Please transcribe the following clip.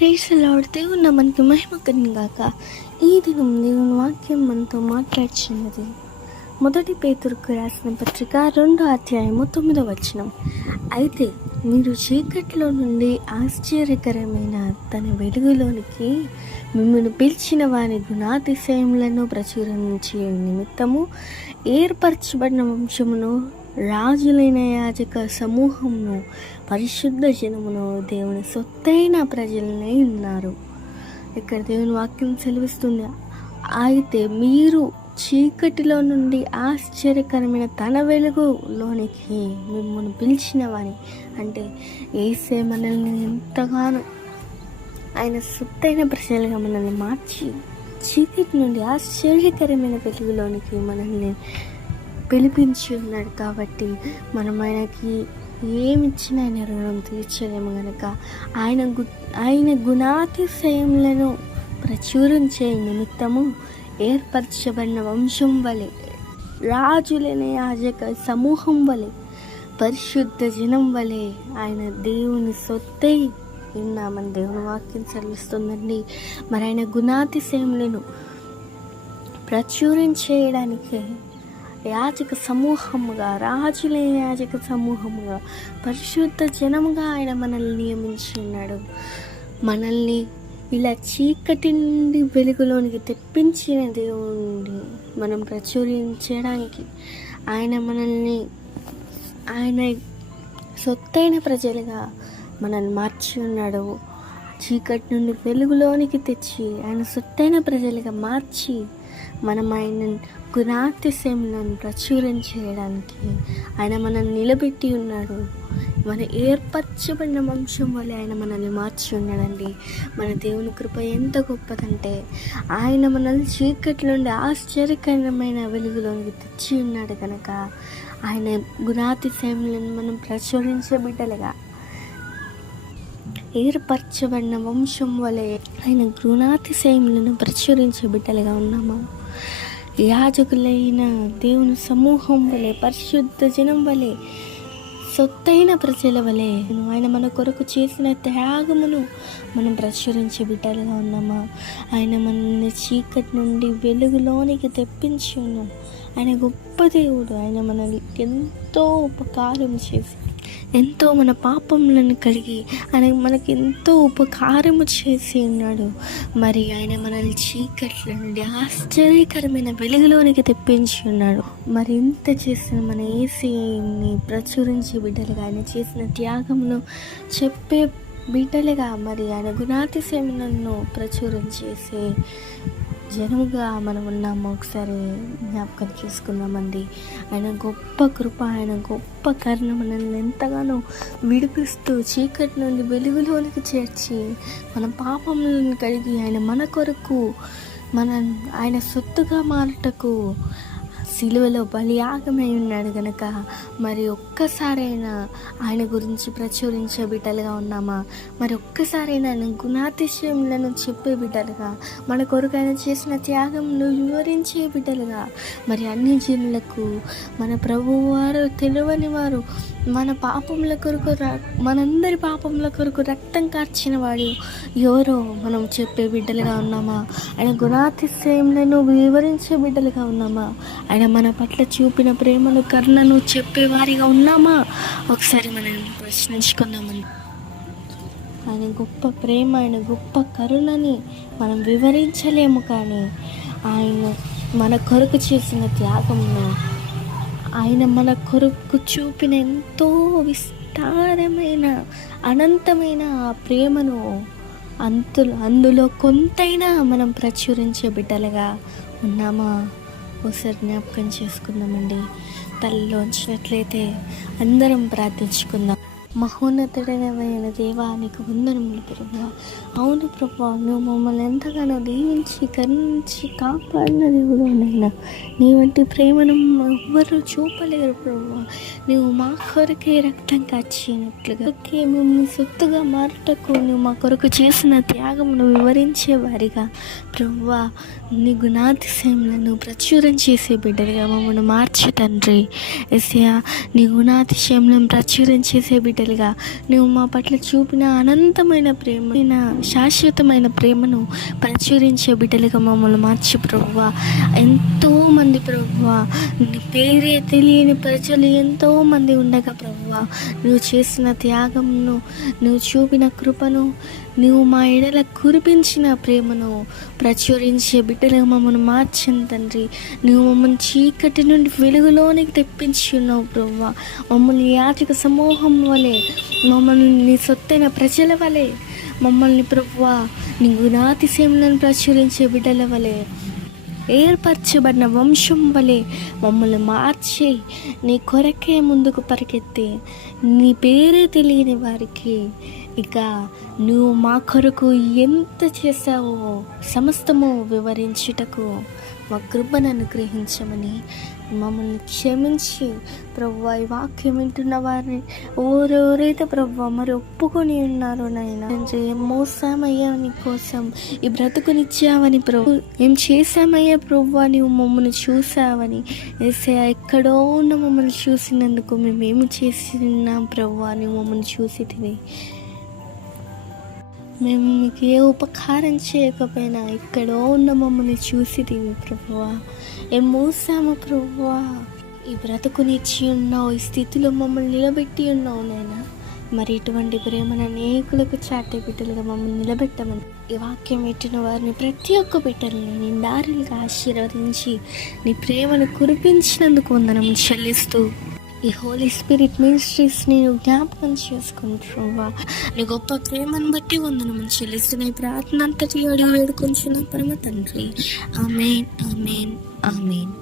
దేవుని మనకి మహిమ గాక. ఈ దినం దేవుని వాక్యం మనతో మాట్లాడుచున్నది. 1 పేతురుకు రాసిన పత్రిక 2:9. అయితే మీరు చీకటిలో నుండి ఆశ్చర్యకరమైన తన వెలుగులోనికి మిమ్మల్ని పిలిచిన వారి గుణాతిశయములను ప్రచురించే నిమిత్తము ఏర్పరచబడిన వంశమును, రాజులైన యాజక సమూహమును, పరిశుద్ధ జనమును, దేవుని సొత్తైన ప్రజలనే ఉన్నారు. ఇక్కడ దేవుని వాక్యం సెలవిస్తుంది. అయితే మీరు చీకటిలో నుండి ఆశ్చర్యకరమైన తన వెలుగులోనికి మిమ్మల్ని పిలిచిన వాని, అంటే యేసే మనల్ని ఎంతగానో ఆయన సొత్తైన ప్రజలుగా మనల్ని మార్చి చీకటి నుండి ఆశ్చర్యకరమైన వెలుగులోనికి మనల్ని పిలిపించి ఉన్నాడు. కాబట్టి మనం ఆయనకి ఏమిచ్చినా ఆయన రుణం తీర్చలేము కనుక ఆయన గుణాతిశయములను ప్రచురించే నిమిత్తము ఏర్పరచబడిన వంశం వలె, రాజులైన యాజక సమూహం వలె, పరిశుద్ధ జనం వలె ఆయన దేవుని సొత్తై ఉన్నామని దేవుని వాక్యం సెలవిస్తుందండి. మరి ఆయన గుణాతిశయములను ప్రచురించేయడానికి యాజక సమూహముగా, రాజులైన యాజక సమూహముగా, పరిశుద్ధ జనముగా ఆయన మనల్ని నియమించి ఉన్నాడు. మనల్ని ఇలా చీకటి నుండి వెలుగులోనికి తెప్పించిన దేవుణ్ణి మనం ప్రచురించడానికి ఆయన సొత్తైన ప్రజలుగా మనల్ని మార్చి ఉన్నాడు. చీకటి నుండి వెలుగులోనికి తెచ్చి ఆయన సొత్తైన ప్రజలుగా మార్చి మనం ఆయన గుణాతిశయములను ప్రచురించేయడానికి ఆయన మనల్ని నిలబెట్టి ఉన్నాడు. మన ఏర్పరచబడిన వంశం వల్ల ఆయన మనల్ని మార్చి ఉన్నాడండి. మన దేవుని కృప ఎంత గొప్పదంటే ఆయన మనల్ని చీకటి నుండి ఆశ్చర్యకరమైన వెలుగులోనికి తెచ్చి ఉన్నాడు కనుక ఆయన గుణాతిశయములను మనం ప్రచురించే బిడ్డలుగా, ఏర్పరచబడిన వంశం వలె ఆయన గుణాతిశయములను ప్రచురించే బిడ్డలుగా ఉన్నాము. యాజకులైన దేవుని సమూహం వలె, పరిశుద్ధ జనం వలె, సొత్తైన ప్రజల వలె ఆయన మన కొరకు చేసిన త్యాగమును మనం ప్రచురించే బిడ్డలుగా ఉన్నామా. ఆయన మనల్ని చీకటి నుండి వెలుగులోనికి తెప్పించి ఉన్నాం. ఆయన గొప్ప దేవుడు. ఆయన మనల్ని ఎంతో ఉపకారం చేసి, ఎంతో మన పాపములను కడిగి ఆయన మనకి ఎంతో ఉపకారము చేసి ఉన్నాడు. మరి ఆయన మనల్ని చీకట్ల నుండి ఆశ్చర్యకరమైన వెలుగులోనికి తెప్పించి ఉన్నాడు. మరి ఇంత చేసిన మన యేసుని ప్రచురించే బిడ్డలుగా, ఆయన చేసిన త్యాగమును చెప్పే బిడ్డలుగా, మరి ఆయన గుణాతిశయములను ప్రచురించేసే జనముగా మనం ఉన్నాము. ఒకసారి జ్ఞాపకం చేసుకున్నామండి. ఆయన గొప్ప కృప, ఆయన గొప్ప కరుణ మనల్ని ఎంతగానో విడిపిస్తూ చీకటి నుండి వెలుగులోనికి చేర్చి మన పాపములను కడిగి ఆయన కొరకు ఆయన సొత్తుగా మారుటకు సిలువలో బలియాగమై ఉన్నాడు కనుక మరి ఒక్కసారైనా ఆయన గురించి ప్రచురించే బిడ్డలుగా ఉన్నామా? మరి ఒక్కసారైనా ఆయన గుణాతిశయములను చెప్పే బిడ్డలుగా, మన కొరకు ఆయన చేసిన త్యాగమును వివరించే బిడ్డలుగా, మరి అన్ని జనులకు మన ప్రభువారు తెలియని వారు మన పాపముల కొరకు, మనందరి పాపముల కొరకు రక్తం కార్చిన వాడు ఎవరో మనం చెప్పే బిడ్డలుగా ఉన్నామా? ఆయన గుణాతిశయములను వివరించే బిడ్డలుగా ఉన్నామా? ఆయన మన పట్ల చూపిన ప్రేమను, కరుణను చెప్పేవారిగా ఉన్నామా? ఒకసారి మనం ప్రశ్నించుకుందామని. ఆయన గొప్ప ప్రేమ, ఆయన గొప్ప కరుణని మనం వివరించలేము, కానీ ఆయన మన కొరకు చేసిన త్యాగమును, ఆయన మన కొరకు చూపిన ఎంతో విస్తారమైన అనంతమైన ఆ ప్రేమను అందులో కొంతైనా మనం ప్రచురించే బిడ్డలుగా ఉన్నామా? ఒకసారి జ్ఞాపకం చేసుకుందామండి. తలలో ఉంచినట్లయితే అందరం ప్రార్థించుకుందాం. మహోన్నతుడైన దేవా, నీకు వందనములు ప్రభువా. అవును ప్రభువా, నువ్వు మమ్మల్ని ఎంతగానో దీవించి కరుణించి కాపాడిన దేవుడైనా, నీ వంటి ప్రేమను ఎవ్వరూ చూపలేరు ప్రభువా. నువ్వు మా కొరకే రక్తం కాచినట్లుగా మేము సొత్తుగా మారుటకు నువ్వు మా కొరకు చేసిన త్యాగమును వివరించేవారిగా ప్రభువా, నీ గుణాతిశయములను ప్రచురం చేసే బిడ్డలుగా మమ్మల్ని మార్చి తండ్రి. యేసయ్యా, నీ గుణాతిశయములను ప్రచురం చేసే బిడ్డ బిడ్డలుగా నువ్వు మా పట్ల చూపిన అనంతమైన ప్రేమ, శాశ్వతమైన ప్రేమను ప్రచురించే బిడ్డలుగా మమ్మల్ని మార్చి ప్రభువా. ఎంతోమంది ప్రభువా, నీ పేరే తెలియని ప్రజలు ఎంతోమంది ఉండగా ప్రభువా, నువ్వు చేసిన త్యాగంను, నువ్వు చూపిన కృపను, నువ్వు మా ఎడల కురిపించిన ప్రేమను ప్రచురించే బిడ్డలుగా మమ్మల్ని మార్చిన తండ్రి. నువ్వు మమ్మల్ని చీకటి నుండి వెలుగులోనికి తెప్పించి ఉన్నావు ప్రభువా. మమ్మల్ని యాజక సమూహం వలె, మమ్మల్ని నీ సొత్తైన ప్రజల వలె, మమ్మల్ని ప్రభువా నీ గుణాతిశయములను ప్రచురించే బిడ్డల వలె, ఏర్పరచబడిన వంశం వలె మమ్మల్ని మార్చి నీ కొరకే ముందుకు పరిగెత్తి, నీ పేరే తెలియని వారికి ఇక నువ్వు మా కొరకు ఎంత చేశావో సమస్తము వివరించుటకు మా కృపను అనుగ్రహించమని మమ్మల్ని క్షమించి ప్రభువా, ఈ వాక్యం వింటున్న వారిని ఎవరెవరైతే ప్రభువా మరి ఒప్పుకొని ఉన్నారో నాయన, ఏం మోసామయ్యా నీ కోసం, ఈ బ్రతుకునిచ్చావని ప్రభు, ఏం చేశామయ్యా ప్రభువా నీవు మమ్మల్ని చూసావని, యేసయ్యా ఎక్కడో ఉన్న మమ్మల్ని చూసినందుకు మేమేమి చేసినాం ప్రభువా, నీవు మమ్మల్ని చూసితివి. మేము మీకు ఏ ఉపకారం చేయకపోయినా ఎక్కడో ఉన్న మమ్మల్ని చూసితివి ప్రభువా. ఏం మోసాము ప్రభువా, ఈ బ్రతుకునిచ్చి ఉన్నావు, ఈ స్థితిలో మమ్మల్ని నిలబెట్టి ఉన్నావు నాయనా. మరి ఇటువంటి ప్రేమను అనేకులకు చాటే బిడ్డలుగా మమ్మల్ని నిలబెట్టమని ఈ వాక్యం పెట్టిన వారిని ప్రతి ఒక్క బిడ్డల్ని నిండారులుగా ఆశీర్వదించి నీ ప్రేమను కురిపించినందుకు వందనం చెల్లిస్తూ ఈ హోలీ స్పిరిట్ మినిస్ట్రీస్ని నువ్వు జ్ఞాపకం చేసుకుంటున్నావా. నీ గొప్ప ప్రేమను బట్టి వందనం చెల్లిస్తున్న ఈ ప్రార్థన అంతటి అడిగి వేడుకొంచున్న పరమ తండ్రి. ఆమేన్, ఆమేన్, ఆమేన్.